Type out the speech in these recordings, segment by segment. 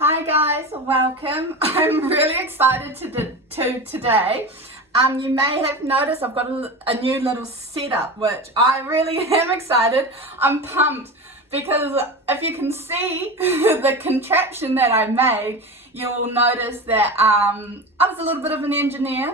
Hi guys, welcome. I'm really excited to today. You may have noticed I've got a new little setup, which I really am excited. I'm pumped because if you can see the contraption that I made, you will notice that I was a little bit of an engineer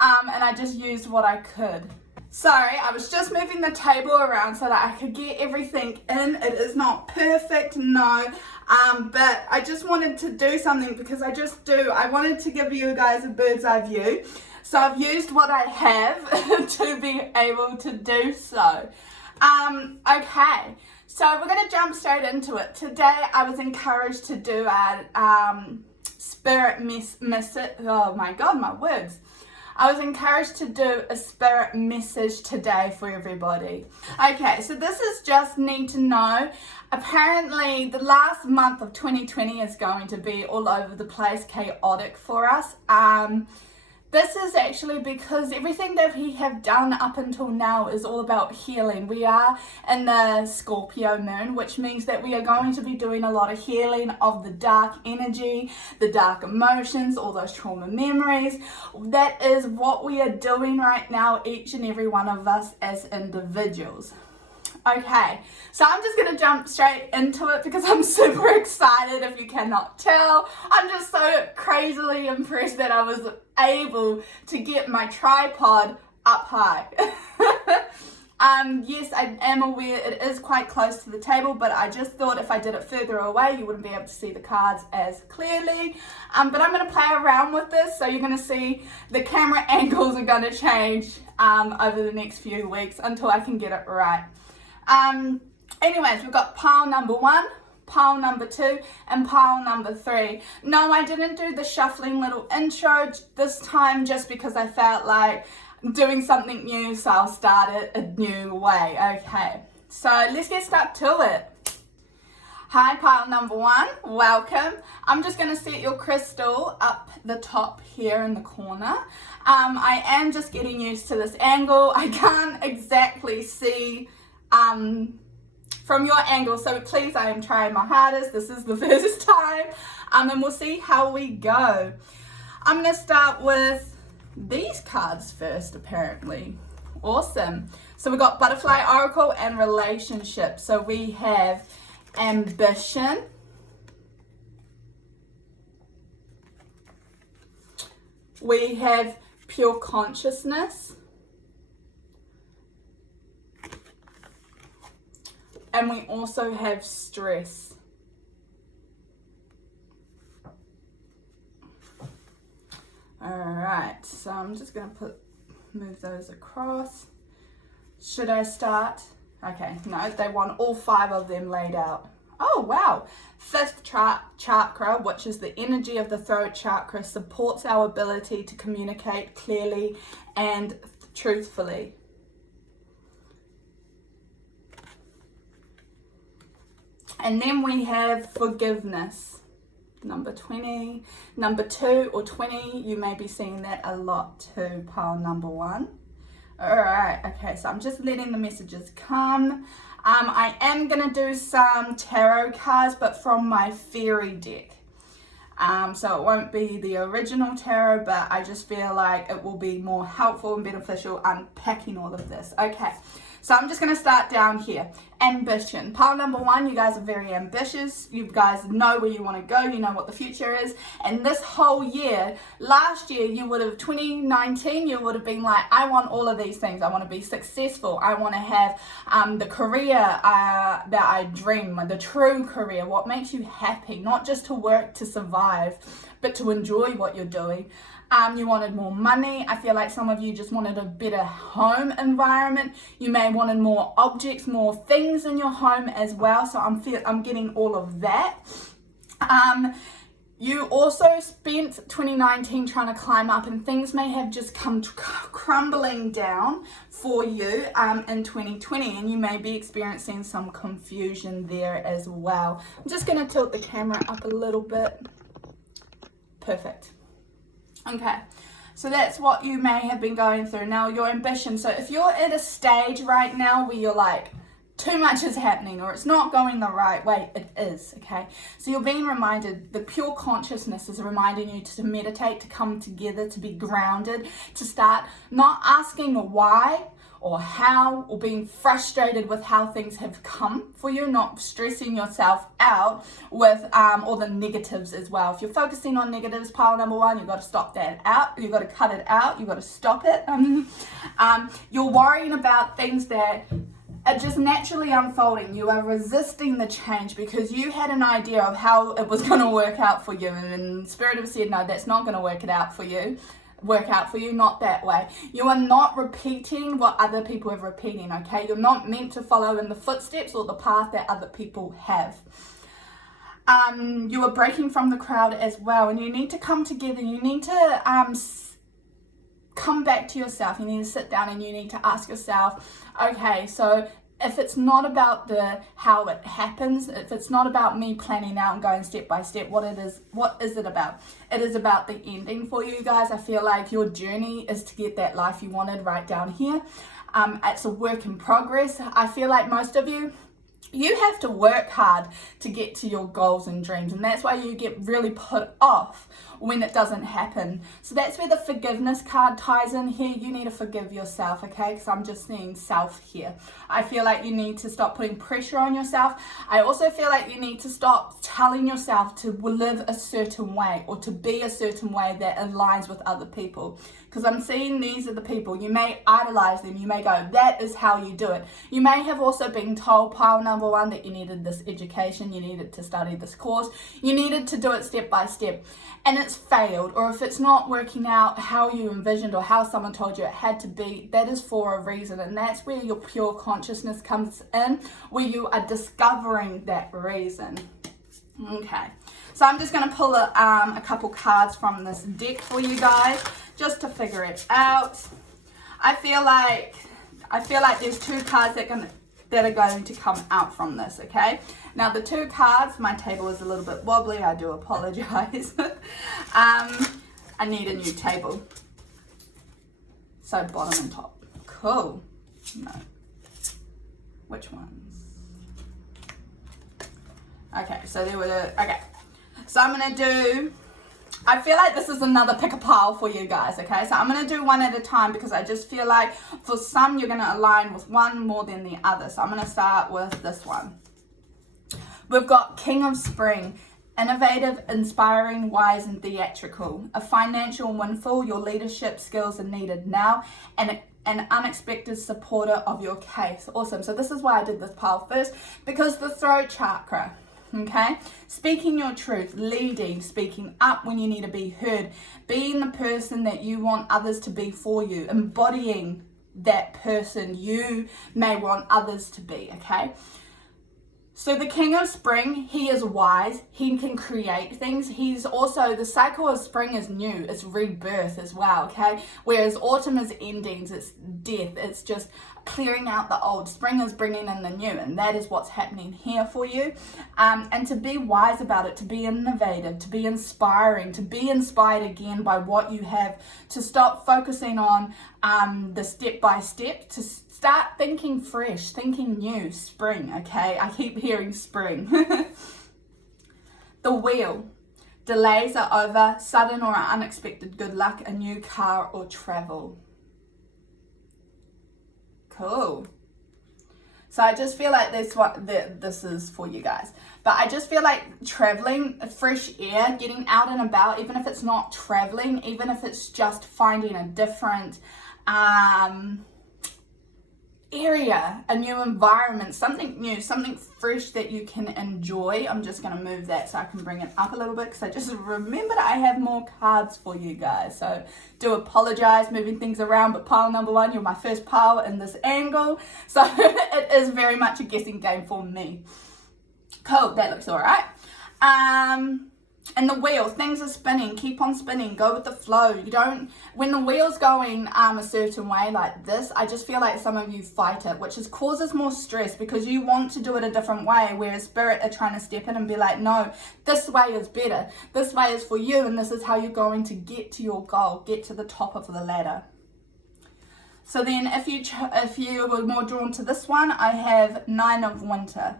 and I just used what I could. Sorry, I was just moving the table around so that I could get everything in. It is not perfect, no, but I just wanted to do something because I wanted to give you guys a bird's eye view. So I've used what I have to be able to do so. Okay, so we're going to jump straight into it. Today I was encouraged to do a spirit message. Oh my God, my words. I was encouraged to do a spirit message today for everybody. Okay, so this is just need to know. Apparently, the last month of 2020 is going to be all over the place, chaotic for us. This is actually because everything that we have done up until now is all about healing. We are in the Scorpio moon, which means that we are going to be doing a lot of healing of the dark energy, the dark emotions, all those trauma memories. That is what we are doing right now, each and every one of us as individuals. Okay, so I'm just going to jump straight into it because I'm super excited, if you cannot tell. I'm just so crazily impressed that I was able to get my tripod up high. Yes, I am aware it is quite close to the table, but I just thought if I did it further away, you wouldn't be able to see the cards as clearly. But I'm going to play around with this, so you're going to see the camera angles are going to change over the next few weeks until I can get it right. Anyways, we've got pile number 1, pile number 2, and pile number 3. No, I didn't do the shuffling little intro this time just because I felt like doing something new, so I'll start it a new way. Okay, so let's get stuck to it. Hi, pile number 1, welcome. I'm just going to set your crystal up the top here in the corner. I am just getting used to this angle. I can't exactly see from your angle, so please, I am trying my hardest. This is the first time, and we'll see how we go. I'm going to start with these cards first, apparently. Awesome. So we've got Butterfly Oracle and Relationship. So we have Ambition, we have Pure Consciousness, and we also have Stress. Alright, so I'm just going to move those across. Should I start? Okay, no, they want all 5 of them laid out. Oh wow! 5th chakra, which is the energy of the throat chakra, supports our ability to communicate clearly and truthfully. And then we have Forgiveness, number 20. Number 2 or 20, you may be seeing that a lot too, pile number 1. Alright, okay, so I'm just letting the messages come. I am going to do some tarot cards, but from my fairy deck. So it won't be the original tarot, but I just feel like it will be more helpful and beneficial unpacking all of this. Okay, so I'm just going to start down here. Ambition. Pile number 1, you guys are very ambitious. You guys know where you want to go. You know what the future is. And this whole year, last year, 2019, you would have been like, I want all of these things. I want to be successful. I want to have the career that I dream, the true career, what makes you happy, not just to work to survive, but to enjoy what you're doing. You wanted more money. I feel like some of you just wanted a better home environment. You may have wanted more objects, more things in your home as well. So I'm getting all of that. You also spent 2019 trying to climb up, and things may have just come crumbling down for you in 2020, and you may be experiencing some confusion there as well. I'm just going to tilt the camera up a little bit. Perfect. Okay, so that's what you may have been going through. Now, your ambition. So if you're at a stage right now where you're like, too much is happening or it's not going the right way. It is, okay? So you're being reminded, the pure consciousness is reminding you to meditate, to come together, to be grounded, to start not asking why or how, or being frustrated with how things have come for you, not stressing yourself out with all the negatives as well. If you're focusing on negatives, pile number one, you've got to stop that out. You've got to cut it out. You've got to stop it. You're worrying about things that are just naturally unfolding. You are resisting the change because you had an idea of how it was going to work out for you, and Spirit have said, no, that's not going to work out for you, not that way. You are not repeating what other people are repeating, okay? You're not meant to follow in the footsteps or the path that other people have. You are breaking from the crowd as well, and you need to come together. You need to come back to yourself. You need to sit down and you need to ask yourself, okay, so if it's not about how it happens, if it's not about me planning out and going step by step, what is it about? It is about the ending for you guys. I feel like your journey is to get that life you wanted right down here. It's a work in progress. I feel like most of you have to work hard to get to your goals and dreams, and that's why you get really put off when it doesn't happen. So that's where the forgiveness card ties in here. You need to forgive yourself, okay? Because I'm just seeing self here. I feel like you need to stop putting pressure on yourself. I also feel like you need to stop telling yourself to live a certain way or to be a certain way that aligns with other people. Because I'm seeing these are the people. You may idolize them. You may go, that is how you do it. You may have also been told, pile number one, that you needed this education, you needed to study this course, you needed to do it step by step, and it's failed. Or if it's not working out how you envisioned or how someone told you it had to be, that is for a reason. And that's where your pure consciousness comes in, where you are discovering that reason. Okay, so I'm just going to pull a couple cards from this deck for you guys just to figure it out. I feel like there's two cards that are going to come out from this, okay? Now the two cards, my table is a little bit wobbly, I do apologize. I need a new table. So bottom and top. Cool. No. Which ones? Okay, so there were okay. So I'm gonna do, I feel like this is another pick a pile for you guys, okay? So I'm going to do one at a time because I just feel like for some you're going to align with one more than the other. So I'm going to start with this one. We've got King of Spring. Innovative, inspiring, wise and theatrical. A financial windfall, your leadership skills are needed now, and an unexpected supporter of your case. Awesome. So this is why I did this pile first, because the throat chakra. Okay, speaking your truth, leading, speaking up when you need to be heard, being the person that you want others to be for you, embodying that person you may want others to be, okay? So the King of Spring, he is wise, he can create things. He's also, the cycle of spring is new, it's rebirth as well, okay? Whereas autumn is endings, it's death, it's just clearing out the old. Spring is bringing in the new, and that is what's happening here for you. And to be wise about it, to be innovative, to be inspiring, to be inspired again by what you have, to stop focusing on the step by step, to start thinking fresh, thinking new, spring, okay? I keep hearing spring. The Wheel. Delays are over, sudden or unexpected good luck, a new car or travel. Cool. So I just feel like this is for you guys. But I just feel like traveling, fresh air, getting out and about, even if it's not traveling, even if it's just finding a different area, a new environment, something new, something fresh that you can enjoy. I'm just going to move that so I can bring it up a little bit because I just remembered I have more cards for you guys. So do apologize moving things around, but pile number one, you're my first pile in this angle. So it is very much a guessing game for me. Cool, that looks all right. And the wheel, things are spinning, keep on spinning, go with the flow. You don't, when the wheel's going a certain way like this, I just feel like some of you fight it, which causes more stress because you want to do it a different way, whereas spirit are trying to step in and be like, no, this way is better. This way is for you, and this is how you're going to get to your goal, get to the top of the ladder. So then if you were more drawn to this one, I have 9 of Winter.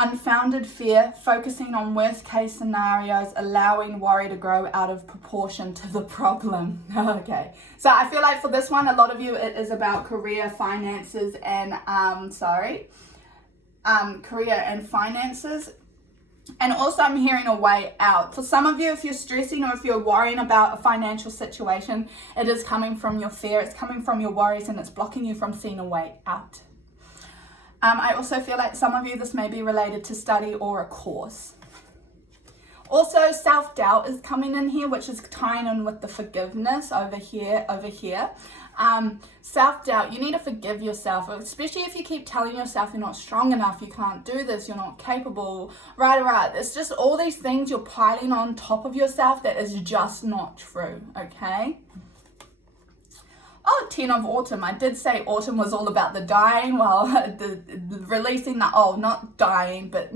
Unfounded fear, focusing on worst case scenarios, allowing worry to grow out of proportion to the problem. Okay, so I feel like for this one, a lot of you, it is about career, finances, and career and finances. And also I'm hearing a way out. For some of you, if you're stressing or if you're worrying about a financial situation, it is coming from your fear, it's coming from your worries, and it's blocking you from seeing a way out. I also feel like some of you, this may be related to study or a course. Also, self-doubt is coming in here, which is tying in with the forgiveness over here. Self-doubt, you need to forgive yourself, especially if you keep telling yourself you're not strong enough, you can't do this, you're not capable, right. It's just all these things you're piling on top of yourself that is just not true, okay? Oh, 10 of Autumn. I did say autumn was all about the dying. Well, the releasing the old, not dying, but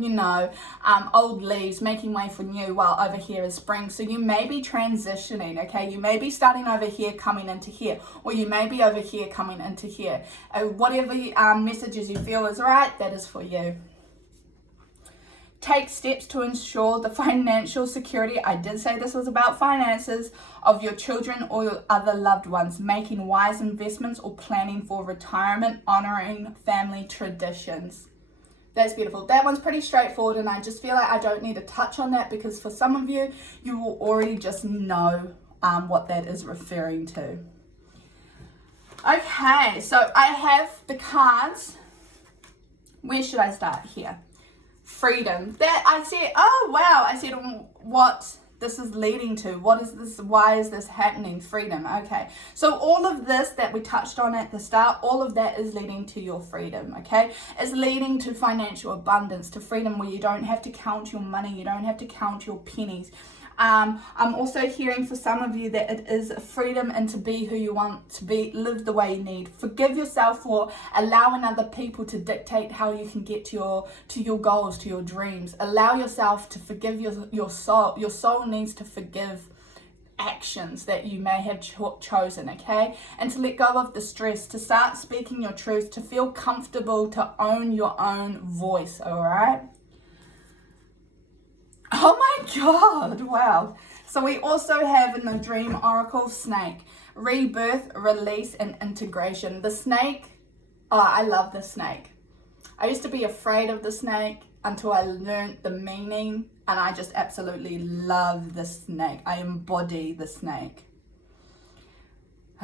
old leaves, making way for new, while over here is spring. So you may be transitioning, okay? You may be starting over here, coming into here, or you may be over here, coming into here. Whatever messages you feel is right, that is for you. Take steps to ensure the financial security, I did say this was about finances, of your children or your other loved ones, making wise investments or planning for retirement, honoring family traditions. That's beautiful. That one's pretty straightforward, and I just feel like I don't need to touch on that because for some of you, you will already just know what that is referring to. Okay, so I have the cards. Where should I start here? Freedom. That I said, oh wow, I said what this is leading to. What is this? Why is this happening? Freedom. Okay. So all of this that we touched on at the start, all of that is leading to your freedom, okay? It's leading to financial abundance, to freedom where you don't have to count your money, you don't have to count your pennies. I'm also hearing for some of you that it is freedom and to be who you want to be, live the way you need. Forgive yourself for allowing other people to dictate how you can get to your goals, to your dreams. Allow yourself to forgive your soul. Your soul needs to forgive actions that you may have chosen, okay? And to let go of the stress, to start speaking your truth, to feel comfortable, to own your own voice, all right? Oh my God, wow. So we also have in the Dream Oracle, snake, rebirth, release, and integration. The snake, oh, I love the snake. I used to be afraid of the snake until I learned the meaning, and I just absolutely love the snake. I embody the snake.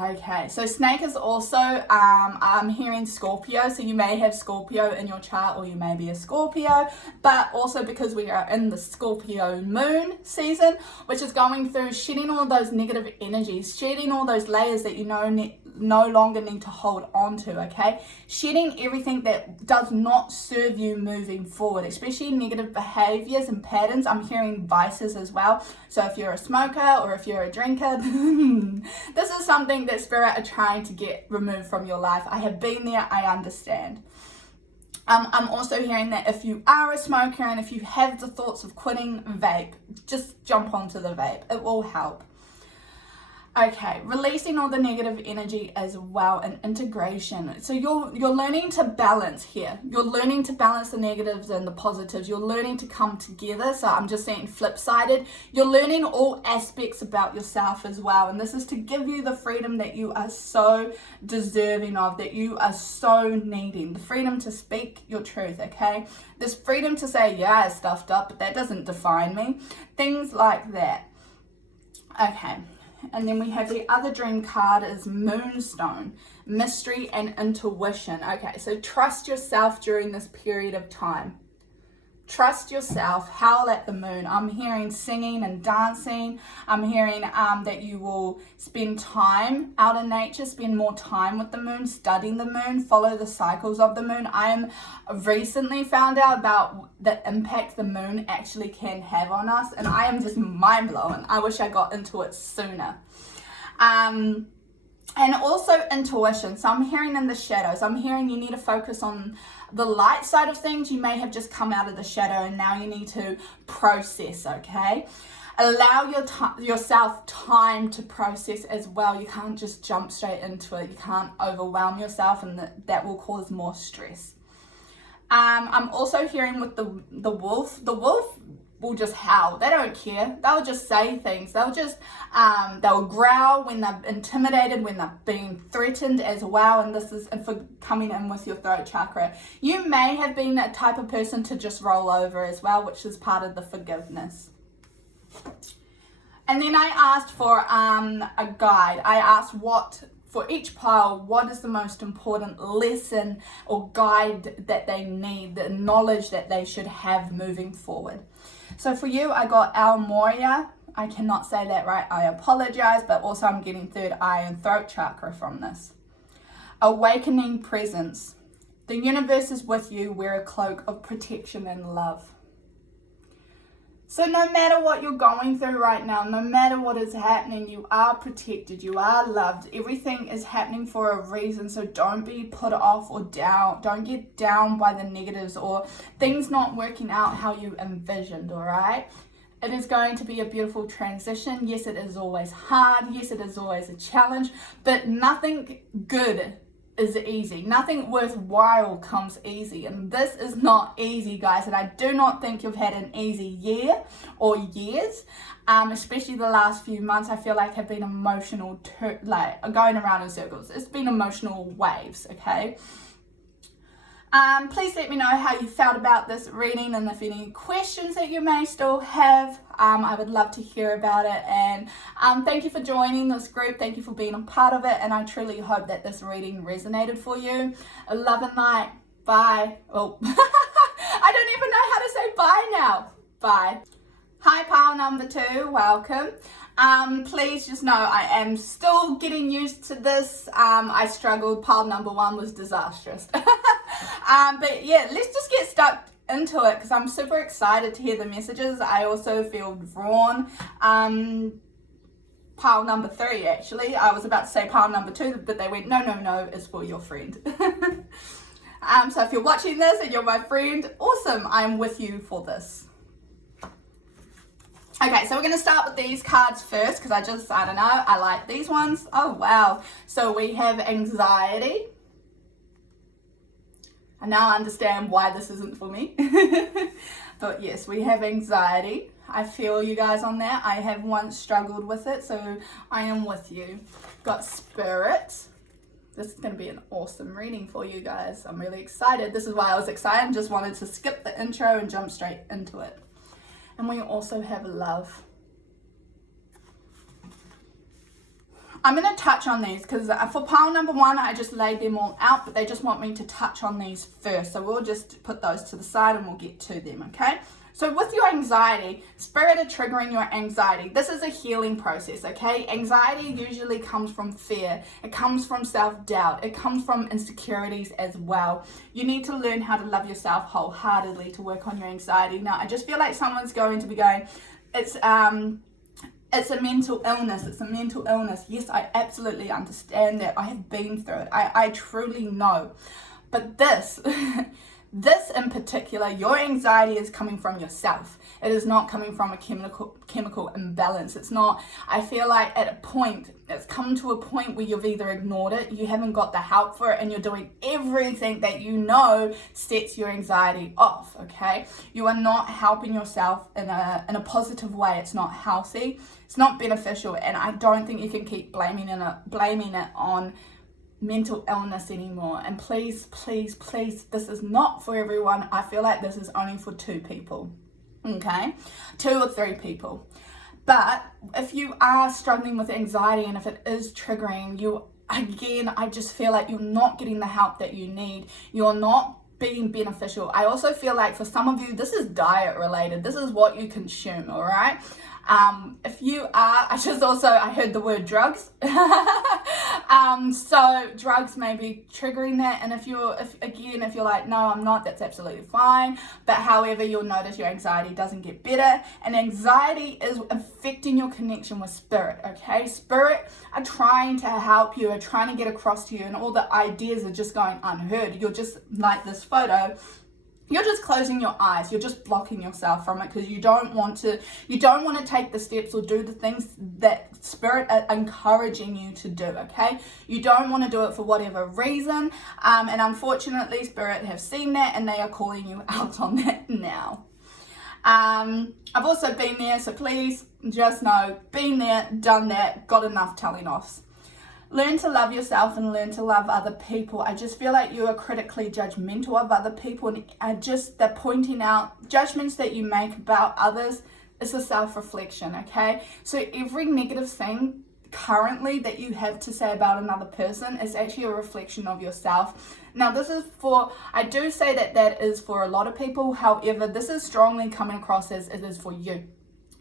Okay, so snake is also, I'm hearing Scorpio, so you may have Scorpio in your chart or you may be a Scorpio, but also because we are in the Scorpio moon season, which is going through shedding all those negative energies, shedding all those layers that you no longer need to hold on to, okay? Shedding everything that does not serve you moving forward, especially negative behaviors and patterns. I'm hearing vices as well. So if you're a smoker or if you're a drinker, this is something that Spirit are trying to get removed from your life. I have been there, I understand. I'm also hearing that if you are a smoker and if you have the thoughts of quitting, vape, just jump onto the vape. It will help. Okay, releasing all the negative energy as well, and integration. So you're learning to balance here. You're learning to balance the negatives and the positives. You're learning to come together. So I'm just saying flip-sided. You're learning all aspects about yourself as well. And this is to give you the freedom that you are so deserving of, that you are so needing. The freedom to speak your truth, okay? This freedom to say, yeah, I stuffed up, but that doesn't define me. Things like that. Okay. And then we have the other dream card is Moonstone, mystery and intuition. Okay, so trust yourself during this period of time. Trust yourself, howl at the moon. I'm hearing singing and dancing. I'm hearing that you will spend time out in nature, spend more time with the moon, studying the moon, follow the cycles of the moon. I am recently found out about the impact the moon actually can have on us, and I am just mind blown. I wish I got into it sooner. And also intuition. So I'm hearing in the shadows. I'm hearing you need to focus on the light side of things. You may have just come out of the shadow and now you need to process, okay? Allow yourself time to process as well. You can't just jump straight into it. You can't overwhelm yourself, and that will cause more stress. I'm also hearing with the wolf. The wolf will just howl. They don't care. They'll just say things. They'll growl when they're intimidated, when they're being threatened as well. And this is for coming in with your throat chakra. You may have been that type of person to just roll over as well, which is part of the forgiveness. And then I asked for a guide. I asked for each pile, what is the most important lesson or guide that they need, the knowledge that they should have moving forward. So for you, I got Al Moria. I cannot say that right, I apologize, but also I'm getting third eye and throat chakra from this. Awakening presence. The universe is with you. Wear a cloak of protection and love. So no matter what you're going through right now, no matter what is happening, you are protected, you are loved. Everything is happening for a reason, so don't be put off or down. Don't get down by the negatives or things not working out how you envisioned, all right? It is going to be a beautiful transition. Yes, it is always hard. Yes, it is always a challenge, but nothing good is easy. Nothing worthwhile comes easy, and this is not easy, guys. And I do not think you've had an easy year or years, especially the last few months. I feel like have been emotional, going around in circles. It's been emotional waves, okay? Please let me know how you felt about this reading, and if any questions that you may still have, I would love to hear about it. And thank you for joining this group. Thank you for being a part of it, and I truly hope that this reading resonated for you. Love and light. Bye. Oh, I don't even know how to say bye now. Bye. Hi, pile number 2. Welcome. Please just know I am still getting used to this. I struggled. Pile number 1 was disastrous. But yeah, let's just get stuck into it because I'm super excited to hear the messages. I also feel drawn. Pile number 3, actually. I was about to say pile number 2, but they went, no, it's for your friend. So if you're watching this and you're my friend, awesome. I'm with you for this. Okay, so we're going to start with these cards first because I don't know, I like these ones. Oh, wow. So we have anxiety. I now understand why this isn't for me. But yes, we have anxiety. I feel you guys on that. I have once struggled with it, so I am with you. Got spirit. This is going to be an awesome reading for you guys. I'm really excited. This is why I was excited. I just wanted to skip the intro and jump straight into it. And we also have love. I'm going to touch on these because for pile number 1, I just laid them all out, but they just want me to touch on these first. So we'll just put those to the side and we'll get to them, okay? So with your anxiety, spirit are triggering your anxiety. This is a healing process, okay? Anxiety usually comes from fear. It comes from self-doubt. It comes from insecurities as well. You need to learn how to love yourself wholeheartedly to work on your anxiety. Now, I just feel like someone's going to be going, it's a mental illness. It's a mental illness. Yes, I absolutely understand that. I have been through it. I truly know. But this in particular, your anxiety is coming from yourself. It is not coming from a chemical imbalance. It's not, I feel like it's come to a point where you've either ignored it, you haven't got the help for it, and you're doing everything that you know sets your anxiety off, okay? You are not helping yourself in a positive way. It's not healthy. It's not beneficial, and I don't think you can keep blaming it on mental illness anymore. And please, this is not for everyone. I feel like this is only for 2 people, okay? 2 or 3 people. But if you are struggling with anxiety and if it is triggering you, again, I just feel like you're not getting the help that you need. You're not being beneficial. I also feel like for some of you, this is diet related. This is what you consume, all right? If you are, I heard the word drugs. So drugs may be triggering that. And if you're like, no, I'm not, that's absolutely fine. But however, you'll notice your anxiety doesn't get better. And anxiety is affecting your connection with spirit, okay? Spirit are trying to help you, are trying to get across to you, and all the ideas are just going unheard. You're just like this photo. you're just closing your eyes. You're just blocking yourself from it because you don't want to take the steps or do the things that Spirit are encouraging you to do, okay? You don't want to do it for whatever reason. And unfortunately, Spirit have seen that and they are calling you out on that now. I've also been there, so please just know, been there, done that, got enough telling offs. Learn to love yourself and learn to love other people. I just feel like you are critically judgmental of other people, and they're pointing out judgments that you make about others is a self-reflection, okay? So every negative thing currently that you have to say about another person is actually a reflection of yourself. Now this is I do say that is for a lot of people, however, this is strongly coming across as it is for you.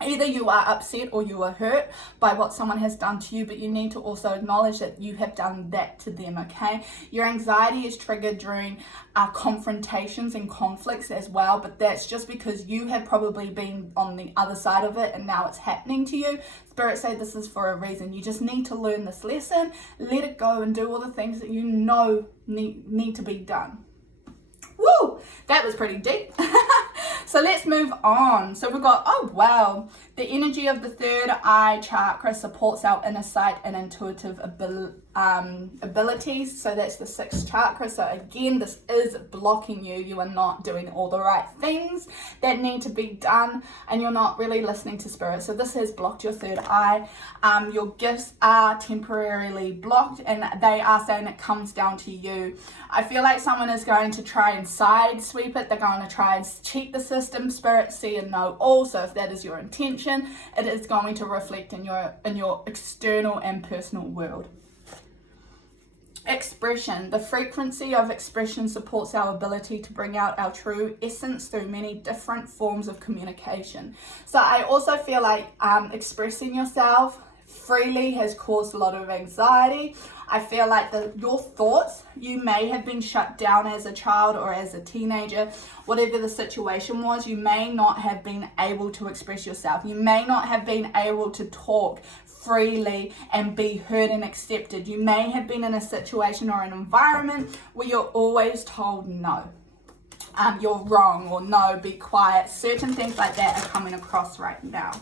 Either you are upset or you are hurt by what someone has done to you, but you need to also acknowledge that you have done that to them, okay? Your anxiety is triggered during confrontations and conflicts as well, but that's just because you have probably been on the other side of it and now it's happening to you. Spirit say this is for a reason. You just need to learn this lesson, let it go, and do all the things that you know need to be done. Woo! That was pretty deep. So let's move on. So we've got, oh wow, the energy of the third eye chakra supports our inner sight and intuitive abilities. So that's the sixth chakra. So again, this is blocking you. You are not doing all the right things that need to be done, and you're not really listening to Spirit. So this has blocked your third eye. Your gifts are temporarily blocked, and they are saying it comes down to you. I feel like someone is going to try and side sweep it. They're going to try and cheat the system. Spirit see and know all. So if that is your intention, it is going to reflect in your external and personal world. Expression. The frequency of expression supports our ability to bring out our true essence through many different forms of communication. So I also feel like expressing yourself freely has caused a lot of anxiety. I feel like your thoughts, you may have been shut down as a child or as a teenager, whatever the situation was. You may not have been able to express yourself. You may not have been able to talk freely and be heard and accepted. You may have been in a situation or an environment where you're always told no. You're wrong, or no, be quiet. Certain things like that are coming across right now.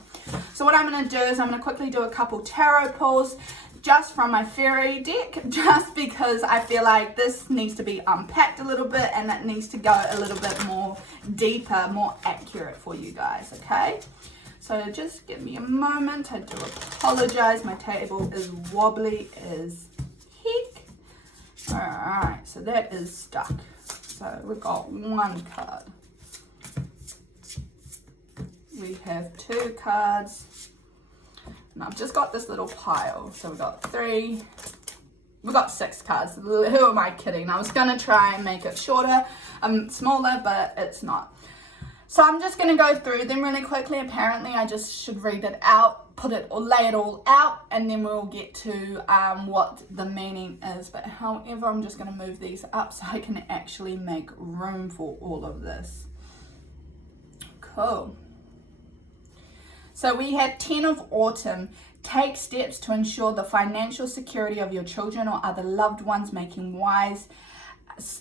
So what I'm going to do is I'm going to quickly do a couple tarot pulls just from my fairy deck, just because I feel like this needs to be unpacked a little bit and it needs to go a little bit more deeper, more accurate for you guys, okay? So just give me a moment. I do apologize. My table is wobbly as heck. All right, so that is stuck. So we've got one card. We have two cards. And I've just got this little pile. So we've got three. We've got 6 cards. Who am I kidding? I was going to try and make it shorter, smaller, but it's not. So I'm just going to go through them really quickly. Apparently I just should read it out, put it or lay it all out, and then we'll get to what the meaning is. But however, I'm just going to move these up so I can actually make room for all of this. Cool. So we have 10 of Autumn. Take steps to ensure the financial security of your children or other loved ones, making wise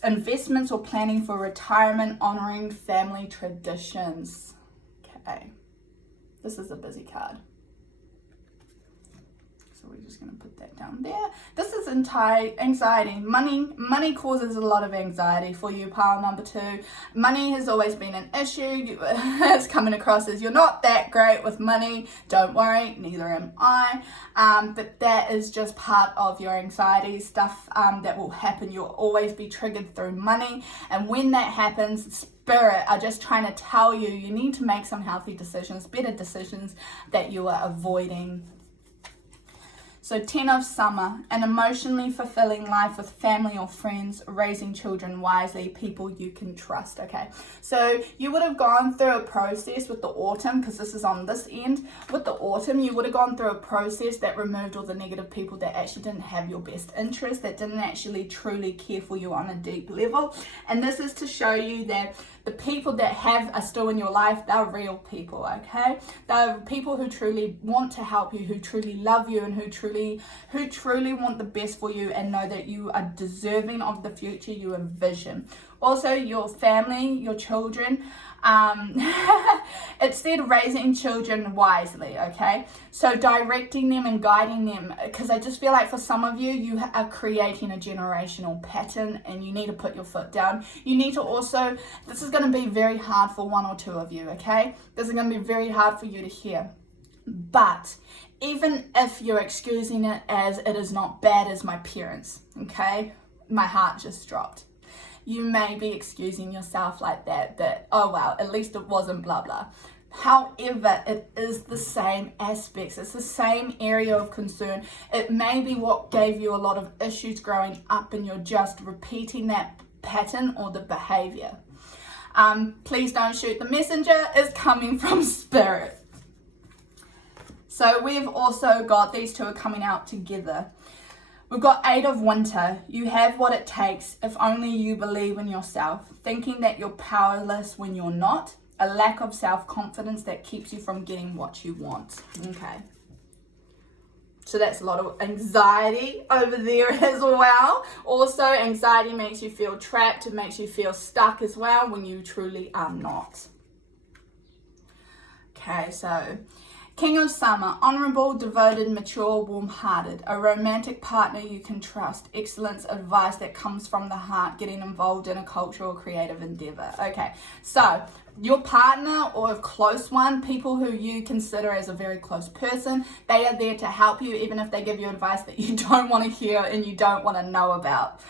investments or planning for retirement, honoring family traditions. Okay, this is a busy card. So we're just going to put that down there. This is anxiety. Money causes a lot of anxiety for you, pile number 2. Money has always been an issue. It's coming across as you're not that great with money. Don't worry, neither am I. But that is just part of your anxiety stuff that will happen. You'll always be triggered through money. And when that happens, Spirit are just trying to tell you, you need to make some healthy decisions, better decisions that you are avoiding. So 10 of Summer, an emotionally fulfilling life with family or friends, raising children wisely, people you can trust, okay? So you would have gone through a process with the Autumn, because this is on this end. With the Autumn, you would have gone through a process that removed all the negative people that actually didn't have your best interest, that didn't actually truly care for you on a deep level. And this is to show you that the people that are still in your life, they're real people, okay? They're people who truly want to help you, who truly love you, and who truly want the best for you and know that you are deserving of the future you envision. Also, your family, your children, it said raising children wisely, okay? So directing them and guiding them, because I just feel like for some of you, you are creating a generational pattern and you need to put your foot down. You need to also, this is going to be very hard for one or two of you, okay? This is going to be very hard for you to hear. But even if you're excusing it as it is not bad as my parents, okay? My heart just dropped. You may be excusing yourself like that, oh well, at least it wasn't blah blah. However, it is the same aspects. It's the same area of concern. It may be what gave you a lot of issues growing up and you're just repeating that pattern or the behavior. Please don't shoot. The messenger is coming from spirit. So we've also got, these two are coming out together. We've got 8 of Winter. You have what it takes if only you believe in yourself. Thinking that you're powerless when you're not. A lack of self-confidence that keeps you from getting what you want. Okay. So that's a lot of anxiety over there as well. Also, anxiety makes you feel trapped. It makes you feel stuck as well when you truly are not. Okay, so King of Summer, honourable, devoted, mature, warm-hearted, a romantic partner you can trust, excellent advice that comes from the heart, getting involved in a cultural creative endeavour. Okay, so your partner or a close one, people who you consider as a very close person, they are there to help you even if they give you advice that you don't want to hear and you don't want to know about.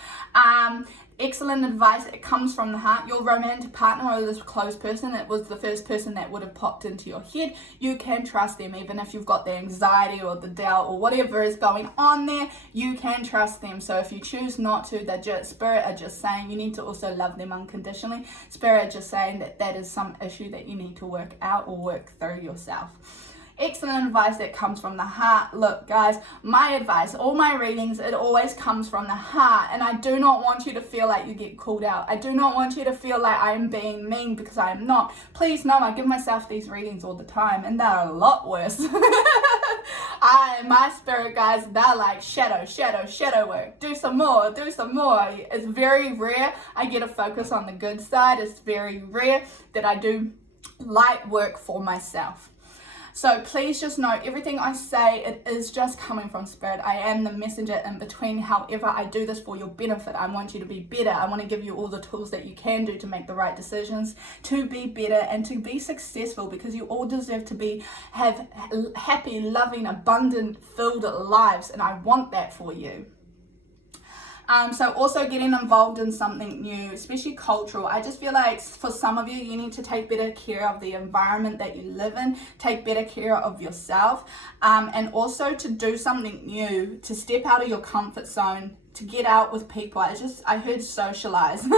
Excellent advice. It comes from the heart. Your romantic partner or this close person, it was the first person that would have popped into your head. You can trust them even if you've got the anxiety or the doubt or whatever is going on there. You can trust them. So if you choose not to, the spirit are just saying you need to also love them unconditionally. Spirit are just saying that is some issue that you need to work out or work through yourself. Excellent advice that comes from the heart. Look, guys, my advice, all my readings, it always comes from the heart. And I do not want you to feel like you get called out. I do not want you to feel like I am being mean because I am not. Please know I give myself these readings all the time and they're a lot worse. My spirit guys, they're like shadow work. Do some more. It's very rare I get to focus on the good side. It's very rare that I do light work for myself. So please just know everything I say, it is just coming from spirit. I am the messenger in between. However, I do this for your benefit. I want you to be better. I want to give you all the tools that you can do to make the right decisions, to be better and to be successful, because you all deserve to have happy, loving, abundant, filled lives. And I want that for you. So also getting involved in something new, especially cultural. I just feel like for some of you, you need to take better care of the environment that you live in, take better care of yourself, and also to do something new, to step out of your comfort zone, to get out with people. I heard socialize,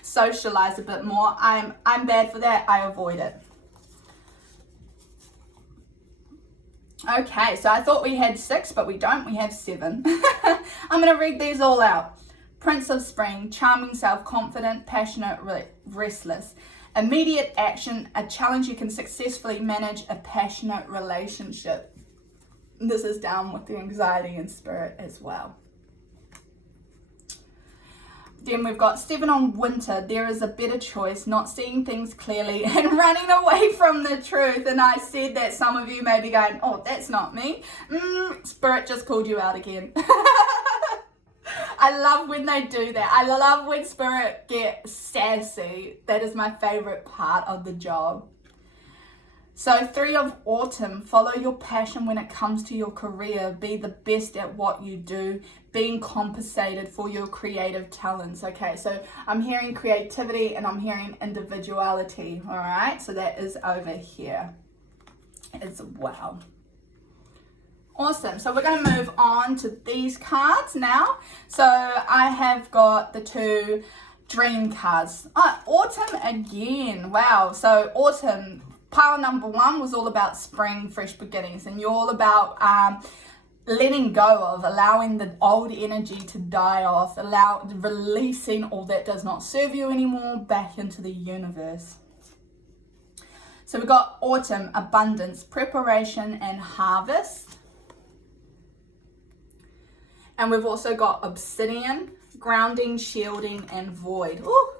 socialize a bit more. I'm bad for that. I avoid it. Okay, so I thought we had 6, but we don't. We have 7. I'm going to read these all out. Prince of Spring, charming, self-confident, passionate, restless. Immediate action, a challenge you can successfully manage a passionate relationship. This is down with the anxiety and spirit as well. Then we've got 7 on Winter. There is a better choice, not seeing things clearly and running away from the truth. And I said that some of you may be going, oh, that's not me. Spirit just called you out again. I love when they do that. I love when spirit get sassy. That is my favorite part of the job. So 3 of Autumn, follow your passion when it comes to your career. Be the best at what you do. Being compensated for your creative talents. Okay, so I'm hearing creativity and I'm hearing individuality. All right, so that is over here as well. Awesome, so we're going to move on to these cards now. So I have got the 2 dream cards. Autumn again, wow. So Autumn, pile number 1 was all about spring, fresh beginnings, and you're all about letting go of, allowing the old energy to die off, releasing all that does not serve you anymore back into the universe. So we've got autumn, abundance, preparation, and harvest. And we've also got obsidian, grounding, shielding, and void. Ooh.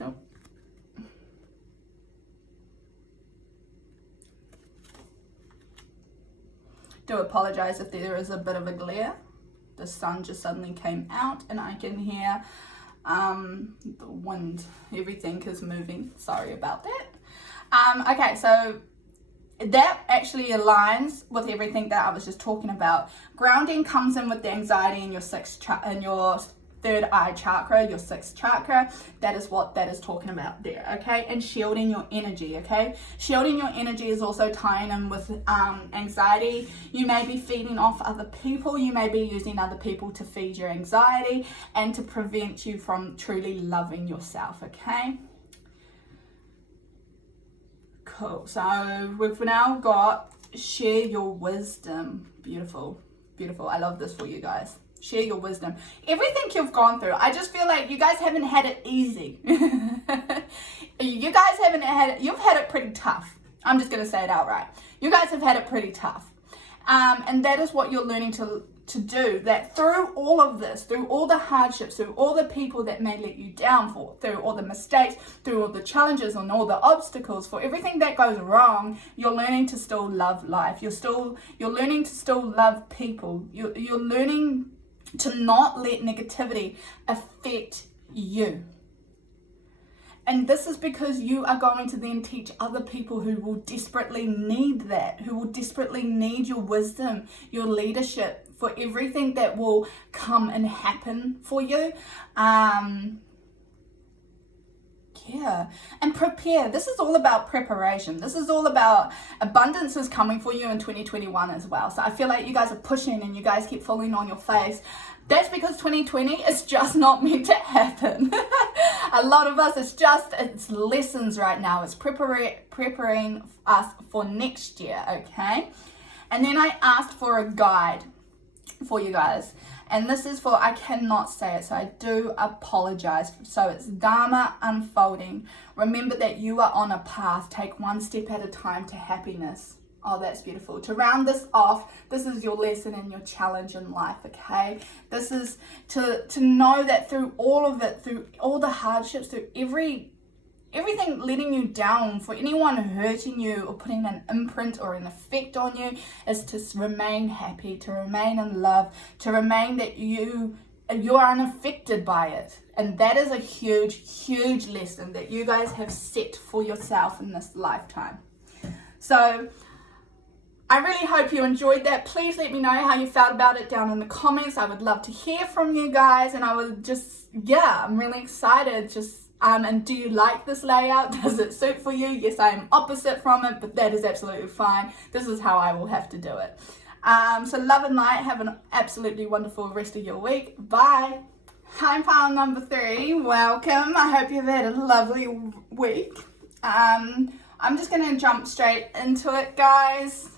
Nope. Do apologize if there is a bit of a glare. The sun just suddenly came out and I can hear the wind. Everything is moving. Sorry about that. Okay, so that actually aligns with everything that I was just talking about. Grounding comes in with the anxiety in your third eye chakra, your sixth chakra. That is what that is talking about there, okay? And shielding your energy, okay? Shielding your energy is also tying in with anxiety. You may be feeding off other people. You may be using other people to feed your anxiety and to prevent you from truly loving yourself, okay? Cool. So we've now got share your wisdom. Beautiful. Beautiful. I love this for you guys. Share your wisdom. Everything you've gone through, I just feel like you guys haven't had it easy. You guys haven't had it, you've had it pretty tough. I'm just going to say it outright. You guys have had it pretty tough. And that is what you're learning to do, that through all of this, through all the hardships, through all the people that may let you down, through all the mistakes, through all the challenges and all the obstacles, for everything that goes wrong, you're learning to still love life. You're learning to still love people. You're learning to not let negativity affect you. And this is because you are going to then teach other people who will desperately need that, who will desperately need your wisdom, your leadership, for everything that will come and happen for you. And prepare. This is all about preparation. This is all about abundance is coming for you in 2021 as well. So I feel like you guys are pushing and you guys keep falling on your face. That's because 2020 is just not meant to happen. A lot of us, it's lessons right now. It's preparing us for next year, okay? And then I asked for a guide for you guys. And this is for, I cannot say it, so I do apologize. So it's Dharma unfolding. Remember that you are on a path. Take one step at a time to happiness. Oh, that's beautiful. To round this off, this is your lesson and your challenge in life, okay? This is to know that through all of it, through all the hardships, through everything letting you down, for anyone hurting you or putting an imprint or an effect on you, is to remain happy, to remain in love, to remain that you are unaffected by it. And that is a huge lesson that you guys have set for yourself in this lifetime. So I really hope you enjoyed that. Please let me know how you felt about it down in the comments. I would love to hear from you guys, and I would I'm really excited. And do you like this layout? Does it suit for you? Yes, I am opposite from it, but that is absolutely fine. This is how I will have to do it. So love and light. Have an absolutely wonderful rest of your week. Bye. Hi, pile number 3. Welcome. I hope you've had a lovely week. I'm just going to jump straight into it, guys.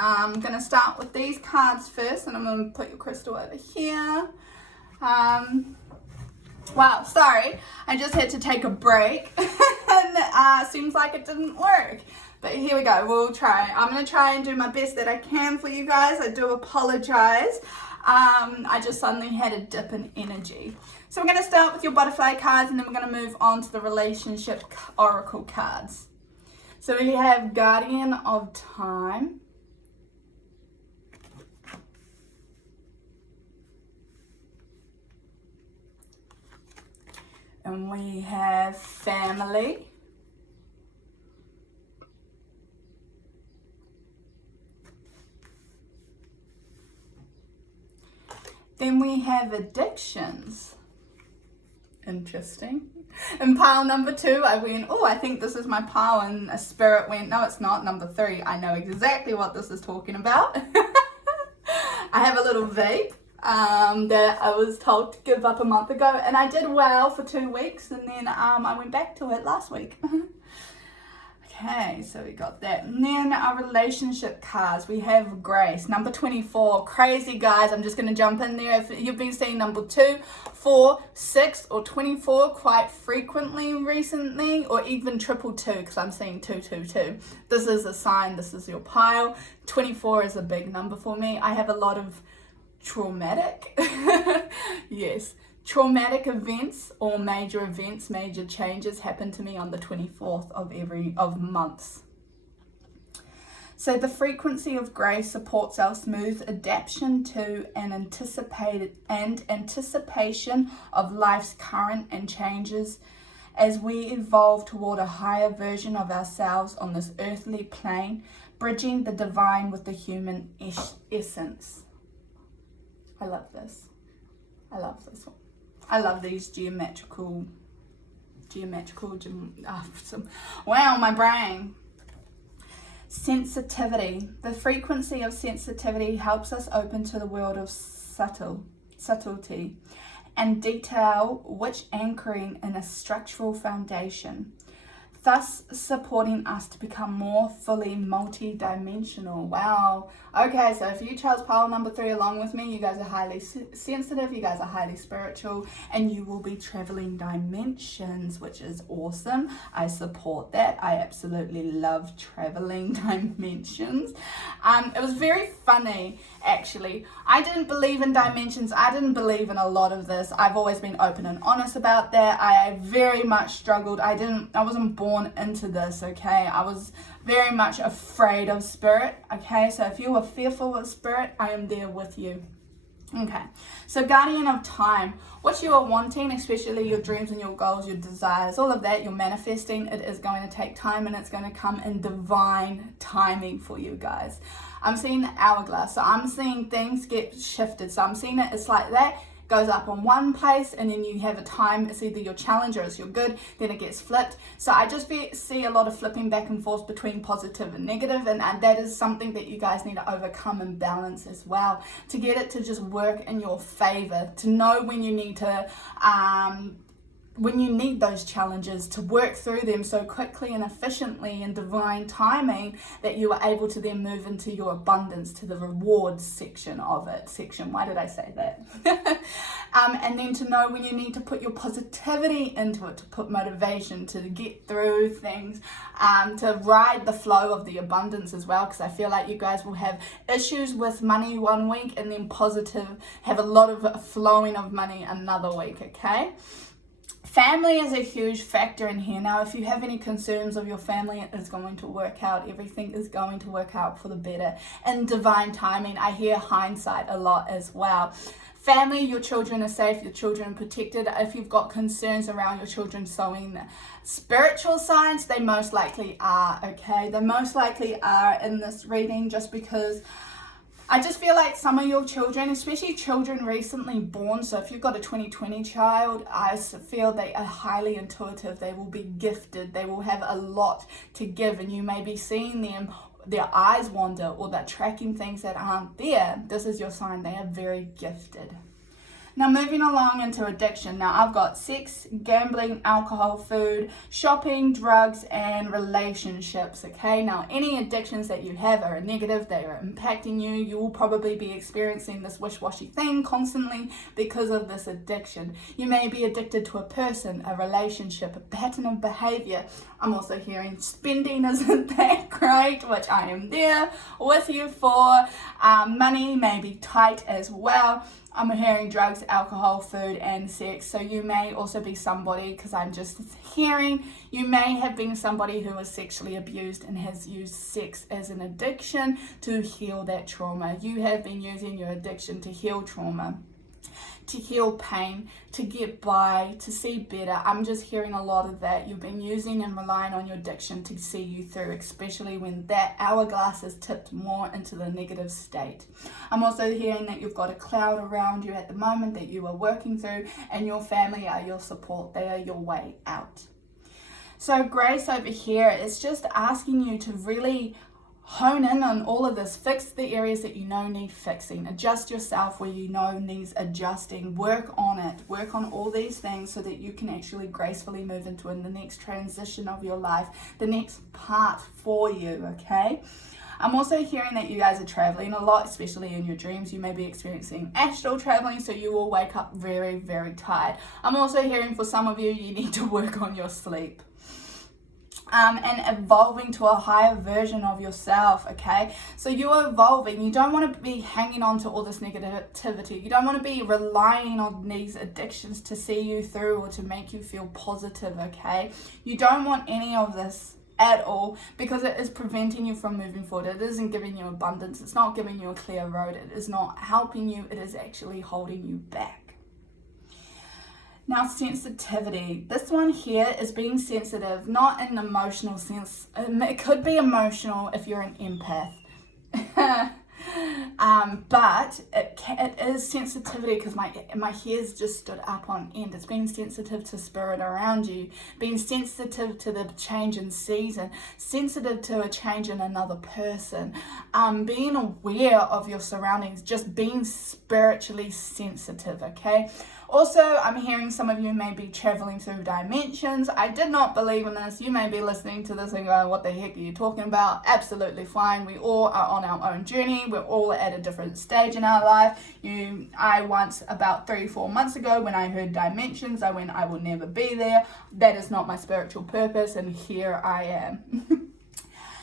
I'm going to start with these cards first, and I'm going to put your crystal over here. Wow, sorry, I just had to take a break and seems like it didn't work. But here we go, we'll try. I'm going to try and do my best that I can for you guys. I do apologize. I just suddenly had a dip in energy. So we're going to start with your butterfly cards, and then we're going to move on to the relationship oracle cards. So we have Guardian of Time. And we have Family. Then we have Addictions. Interesting. In pile number 2, I went, oh, I think this is my pile, and a spirit went, no, it's not. Number 3, I know exactly what this is talking about. I have a little vape that I was told to give up a month ago, and I did well for 2 weeks, and then I went back to it last week. Okay, Okay, so we got that. And then our relationship cards, we have Grace. Number 24, crazy guys. I'm just going to jump in there. If you've been seeing number 2, 4, 6, or 24 quite frequently recently, or even 222, because I'm seeing 222. This is a sign, this is your pile. 24 is a big number for me. I have a lot of traumatic, yes, traumatic events or major events, major changes happen to me on the 24th of months. So the frequency of grace supports our smooth adaptation to and anticipation of life's current and changes as we evolve toward a higher version of ourselves on this earthly plane, bridging the divine with the human essence. I love this. I love this one. I love these wow, my brain. Sensitivity. The frequency of sensitivity helps us open to the world of subtlety and detail, which anchoring in a structural foundation, thus supporting us to become more fully multi-dimensional. Wow. Okay, so if you chose pile number 3 along with me, you guys are highly sensitive, you guys are highly spiritual, and you will be traveling dimensions, which is awesome. I support that. I absolutely love traveling dimensions. It was very funny, actually. I didn't believe in dimensions. I didn't believe in a lot of this. I've always been open and honest about that. I very much struggled. I wasn't born into this, okay? I was very much afraid of spirit, okay? So if you are fearful of spirit, I am there with you. Okay, so guardian of time, what you are wanting, especially your dreams and your goals, your desires, all of that you're manifesting, it is going to take time and it's going to come in divine timing for you guys. I'm seeing the hourglass, so I'm seeing things get shifted. So I'm seeing it's like that, goes up on one place, and then you have a time, it's either your challenge or it's your good, then it gets flipped. So I just see a lot of flipping back and forth between positive and negative, and that is something that you guys need to overcome and balance as well, to get it to just work in your favor, to know when you need to when you need those challenges, to work through them so quickly and efficiently in divine timing that you are able to then move into your abundance, to the rewards section of it. Why did I say that? And then to know when you need to put your positivity into it, to put motivation, to get through things, to ride the flow of the abundance as well, because I feel like you guys will have issues with money one week and then have a lot of flowing of money another week, okay? Family is a huge factor in here. Now, if you have any concerns of your family, it is going to work out. Everything is going to work out for the better. And divine timing, I hear hindsight a lot as well. Family, your children are safe, your children are protected. If you've got concerns around your children showing spiritual signs, they most likely are, okay? They most likely are in this reading, just because I just feel like some of your children, especially children recently born, so if you've got a 2020 child, I feel they are highly intuitive. They will be gifted. They will have a lot to give, and you may be seeing their eyes wander, or they're tracking things that aren't there. This is your sign. They are very gifted. Now, moving along into addiction. Now, I've got sex, gambling, alcohol, food, shopping, drugs, and relationships, okay? Now, any addictions that you have are negative. They are impacting you. You will probably be experiencing this wish-washy thing constantly because of this addiction. You may be addicted to a person, a relationship, a pattern of behavior. I'm also hearing spending isn't that great, which I am there with you for. Money may be tight as well. I'm hearing drugs, alcohol, food, and sex. So you may also be somebody, because I'm just hearing, you may have been somebody who was sexually abused and has used sex as an addiction to heal that trauma. You have been using your addiction to heal trauma, to heal pain, to get by, to see better. I'm just hearing a lot of that. You've been using and relying on your addiction to see you through, especially when that hourglass is tipped more into the negative state. I'm also hearing that you've got a cloud around you at the moment that you are working through, and your family are your support. They are your way out. So Grace over here is just asking you to really hone in on all of this. Fix the areas that you know need fixing. Adjust yourself where you know needs adjusting. Work on it. Work on all these things so that you can actually gracefully move into the next transition of your life, the next part for you, okay? I'm also hearing that you guys are traveling a lot, especially in your dreams. You may be experiencing astral traveling, so you will wake up very, very tired. I'm also hearing for some of you, you need to work on your sleep. And evolving to a higher version of yourself, okay? So you're evolving. You don't want to be hanging on to all this negativity. You don't want to be relying on these addictions to see you through or to make you feel positive, okay? You don't want any of this at all, because it is preventing you from moving forward. It isn't giving you abundance. It's not giving you a clear road. It is not helping you. It is actually holding you back. Now, sensitivity. This one here is being sensitive, not in an emotional sense. It could be emotional if you're an empath. But it is sensitivity, because my hair's just stood up on end. It's being sensitive to spirit around you, being sensitive to the change in season, sensitive to a change in another person, being aware of your surroundings, just being spiritually sensitive, okay? Also, I'm hearing some of you may be traveling through dimensions. I did not believe in this. You may be listening to this and going, what the heck are you talking about? Absolutely fine. We all are on our own journey. We're all at a different stage in our life. I once, about 3-4 months ago, when I heard dimensions, I went, I will never be there. That is not my spiritual purpose, and here I am.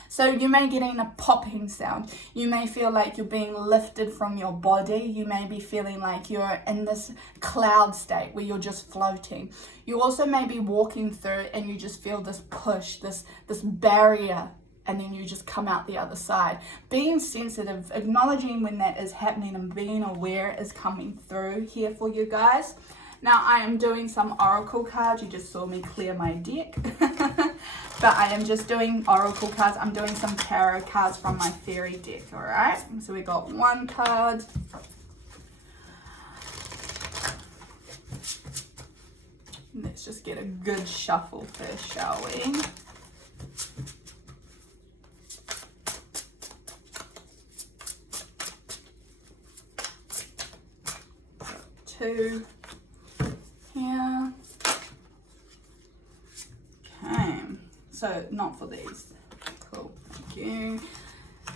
So you may get in a popping sound. You may feel like you're being lifted from your body. You may be feeling like you're in this cloud state where you're just floating. You also may be walking through and you just feel this push, this barrier, and then you just come out the other side. Being sensitive, acknowledging when that is happening and being aware is coming through here for you guys. Now, I am doing some oracle cards. You just saw me clear my deck. But I am just doing oracle cards. I'm doing some tarot cards from my fairy deck, all right? So we got one card. Let's just get a good shuffle first, shall we? Two here. Okay, so not for these. Cool, thank you.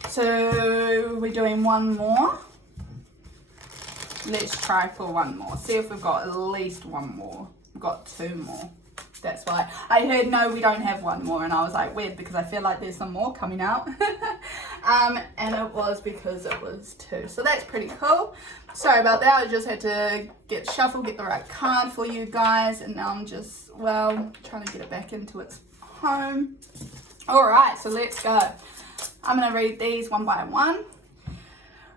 So we're doing one more. Let's try for one more. See if we've got at least one more. We've got two more. That's why I heard no, we don't have one more, and I was like, weird, because I feel like there's some more coming out. And it was because it was two, so that's pretty cool. Sorry about that. I just had to get shuffled, get the right card for you guys, and now I'm just, well, trying to get it back into its home. All right, so let's go. I'm going to read these one by one.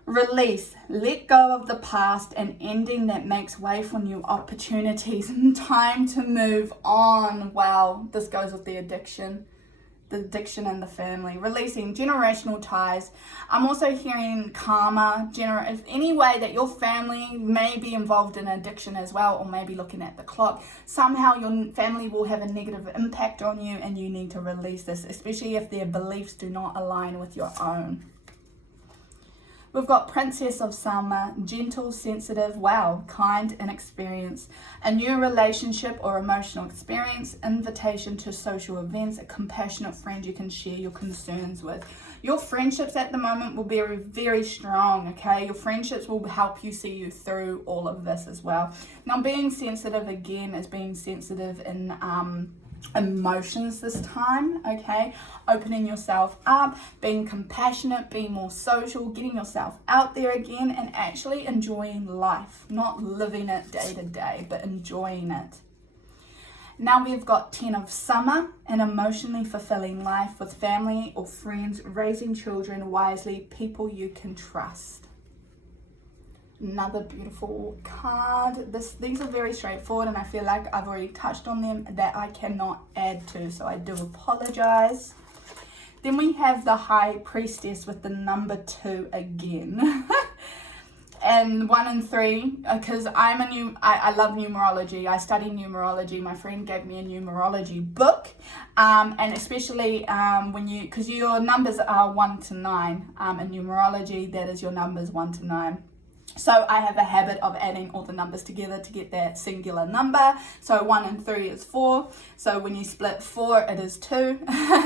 Release, let go of the past and ending that makes way for new opportunities and time to move on. Wow, this goes with the addiction and the family. Releasing generational ties. I'm also hearing karma, any way that your family may be involved in addiction as well, or maybe looking at the clock. Somehow your family will have a negative impact on you, and you need to release this, especially if their beliefs do not align with your own. We've got Princess of Summer, gentle, sensitive, wow, kind and experienced. A new relationship or emotional experience, invitation to social events, a compassionate friend you can share your concerns with. Your friendships at the moment will be very strong, okay? Your friendships will help you see you through all of this as well. Now, being sensitive again is being sensitive in emotions this time, okay? Opening yourself up, being compassionate, being more social, getting yourself out there again, and actually enjoying life, not living it day to day, but enjoying it. Now we've got 10 of Summer, an emotionally fulfilling life with family or friends, raising children wisely, people you can trust. Another beautiful card. These are very straightforward, and I feel like I've already touched on them that I cannot add to, so I do apologize. Then we have the High Priestess with the number 2 again. and 1 and 3, because I love numerology. I study numerology. My friend gave me a numerology book, and especially because your numbers are 1 to 9 in numerology, that is your numbers 1 to 9. So I have a habit of adding all the numbers together to get that singular number. So 1 and 3 is 4. So when you split 4, it is 2.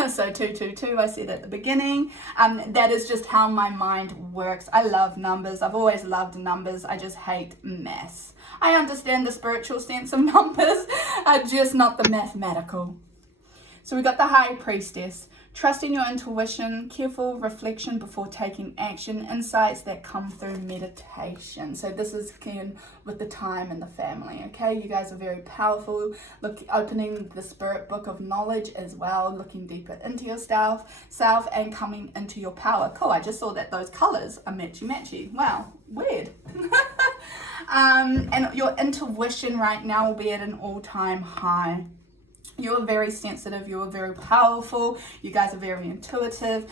So 2, 2, 2, I said at the beginning. That is just how my mind works. I love numbers. I've always loved numbers. I just hate maths. I understand the spiritual sense of numbers, just not the mathematical. So we got the High Priestess. Trusting your intuition, careful reflection before taking action, insights that come through meditation. So this is again with the time and the family, okay? You guys are very powerful. Opening the spirit book of knowledge as well, looking deeper into yourself, and coming into your power. Cool, I just saw that those colors are matchy-matchy. Wow, weird. And your intuition right now will be at an all-time high. You are very sensitive, you are very powerful, you guys are very intuitive.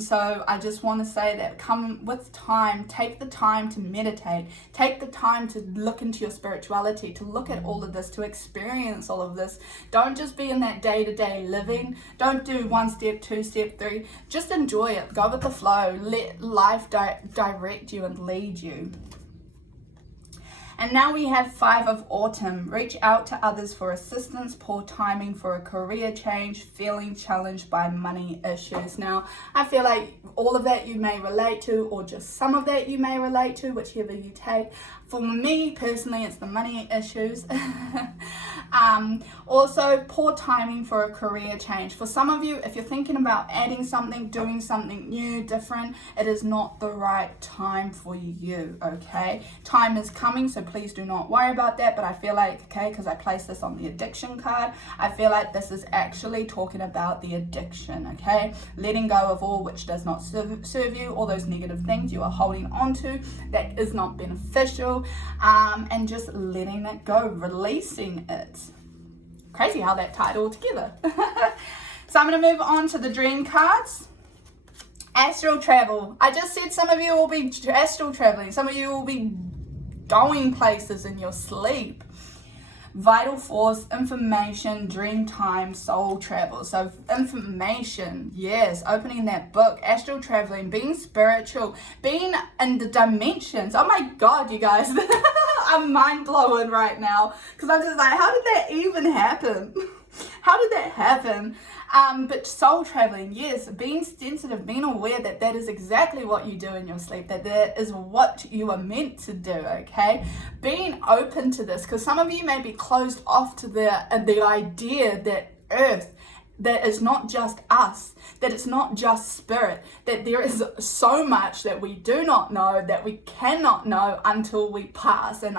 So I just want to say that come with time, take the time to meditate, take the time to look into your spirituality, to look at all of this, to experience all of this. Don't just be in that day-to-day living. Don't do 1 step, 2 step, 3. Just enjoy it, go with the flow, let life direct you and lead you. And now we have 5 of Autumn. Reach out to others for assistance, poor timing for a career change, feeling challenged by money issues. Now, I feel like all of that you may relate to, or just some of that you may relate to, whichever you take. For me personally, it's the money issues. Also, poor timing for a career change. For some of you, if you're thinking about adding something, doing something new, different, it is not the right time for you, okay? Time is coming, so please do not worry about that. But I feel like, okay, because I placed this on the addiction card, I feel like this is actually talking about the addiction, okay? Letting go of all which does not serve you, all those negative things you are holding on to that is not beneficial, and just letting it go, releasing it. Crazy how that tied all together. So I'm going to move on to the dream cards. Astral travel. I just said some of you will be astral traveling. Some of you will be going places in your sleep. Vital force, information, dream time, soul travel. So information, yes, opening that book, astral traveling, being spiritual, being in the dimensions. Oh my God, you guys, I'm mind blowing right now because I'm just like, how did that even happen? How did that happen? But soul traveling, yes, being sensitive, being aware that that is exactly what you do in your sleep, that is what you are meant to do, okay? Being open to this, because some of you may be closed off to the idea that Earth, that is not just us, that it's not just spirit, that there is so much that we do not know, that we cannot know until we pass. And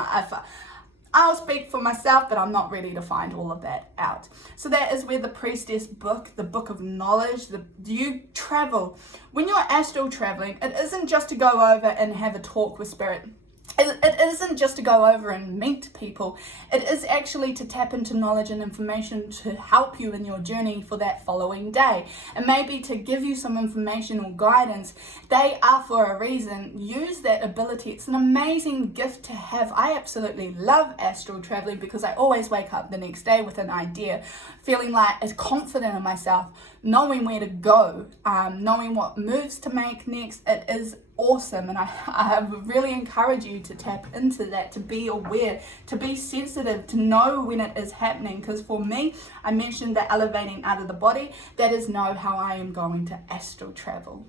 I'll speak for myself, but I'm not ready to find all of that out. So that is where the Priestess book, the book of knowledge, you travel. When you're astral traveling, it isn't just to go over and have a talk with spirit. It isn't just to go over and meet people. It is actually to tap into knowledge and information to help you in your journey for that following day. And maybe to give you some information or guidance. They are for a reason. Use that ability. It's an amazing gift to have. I absolutely love astral traveling because I always wake up the next day with an idea, feeling like as confident in myself, knowing where to go, knowing what moves to make next. It is awesome, and I really encourage you to tap into that, to be aware, to be sensitive, to know when it is happening. Because for me, I mentioned the elevating out of the body. That is know how I am going to astral travel.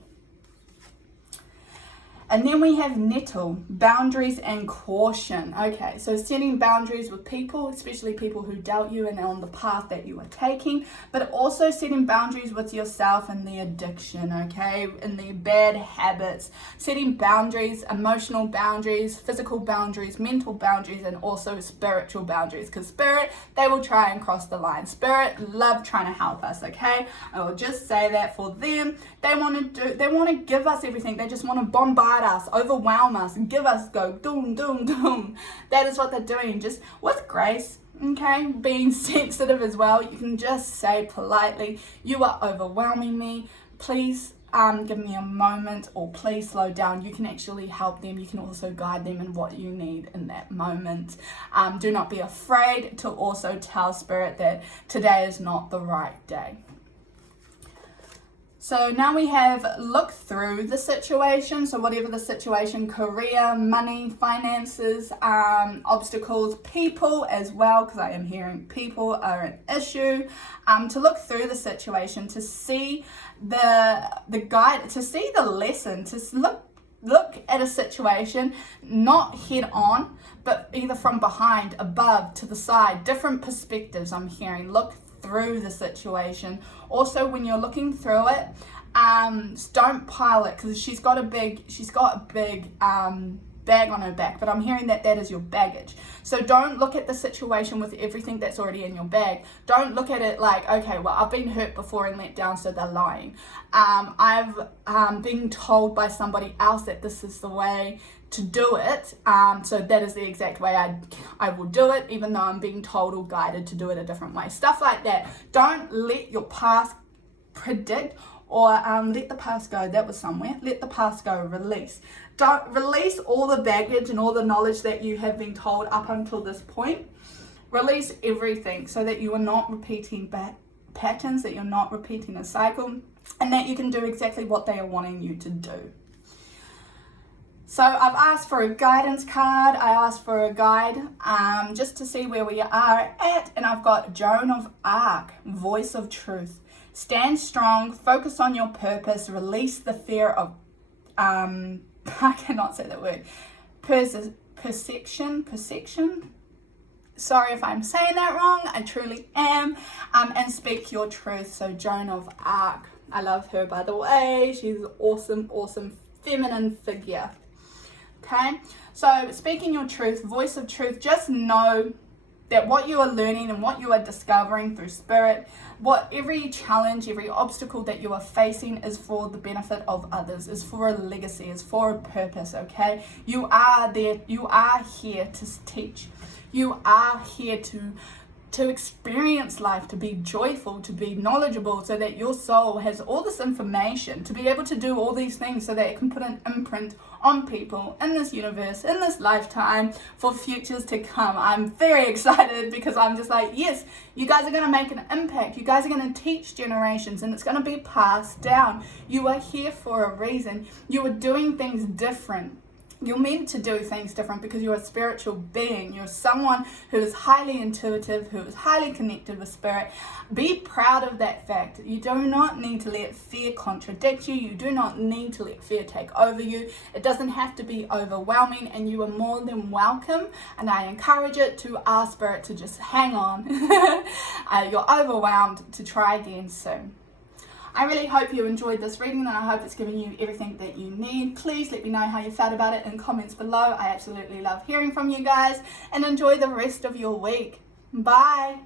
And then we have Nettle, boundaries and caution. Okay, so setting boundaries with people, especially people who doubt you and on the path that you are taking, but also setting boundaries with yourself and the addiction, okay, and the bad habits. Setting boundaries, emotional boundaries, physical boundaries, mental boundaries, and also spiritual boundaries. Because spirit, they will try and cross the line. Spirit love trying to help us, okay? I will just say that for them, they want to give us everything. They just want to bombard us, overwhelm us, and give us go doom, doom, doom. That is what they're doing, just with grace, okay? Being sensitive as well. You can just say politely, you are overwhelming me. Please give me a moment, or please slow down. You can actually help them. You can also guide them in what you need in that moment. Do not be afraid to also tell Spirit that today is not the right day. So now we have look through the situation. So whatever the situation, career, money, finances, obstacles, people as well, because I am hearing people are an issue. To look through the situation, to see the guide, to see the lesson, to look at a situation, not head on, but either from behind, above, to the side, different perspectives. I'm hearing look through the situation. Also, when you're looking through it, don't pile it, because she's got a big bag on her back, but I'm hearing that is your baggage. So don't look at the situation with everything that's already in your bag. Don't look at it like, okay, well, I've been hurt before and let down, so they're lying. I've been told by somebody else that this is the way to do it, so that is the exact way I will do it, even though I'm being told or guided to do it a different way. Stuff like that. Don't let your past predict, or let the past go. That was somewhere. Let the past go. Release. Don't release all the baggage and all the knowledge that you have been told up until this point. Release everything, so that you are not repeating patterns, that you're not repeating a cycle, and that you can do exactly what they are wanting you to do. So I've asked for a guidance card. I asked for a guide just to see where we are at. And I've got Joan of Arc, voice of truth. Stand strong, focus on your purpose, release the fear of, I cannot say that word, perception. Sorry if I'm saying that wrong, I truly am. And speak your truth. So Joan of Arc, I love her, by the way. She's an awesome feminine figure. Okay, so speaking your truth, voice of truth, just know that what you are learning and what you are discovering through Spirit, every challenge, every obstacle that you are facing is for the benefit of others, is for a legacy, is for a purpose, okay? You are there, you are here to teach. You are here to experience life, to be joyful, to be knowledgeable, so that your soul has all this information to be able to do all these things, so that it can put an imprint on people in this universe, in this lifetime, for futures to come. I'm very excited, because I'm just like, yes, you guys are going to make an impact. You guys are going to teach generations, and it's going to be passed down. You are here for a reason. You are doing things different. You're meant to do things different, because you're a spiritual being. You're someone who is highly intuitive, who is highly connected with Spirit. Be proud of that fact. You do not need to let fear contradict you. You do not need to let fear take over you. It doesn't have to be overwhelming, and you are more than welcome. And I encourage it to ask Spirit to just hang on. You're overwhelmed, to try again soon. I really hope you enjoyed this reading, and I hope it's given you everything that you need. Please let me know how you felt about it in comments below. I absolutely love hearing from you guys, and enjoy the rest of your week. Bye.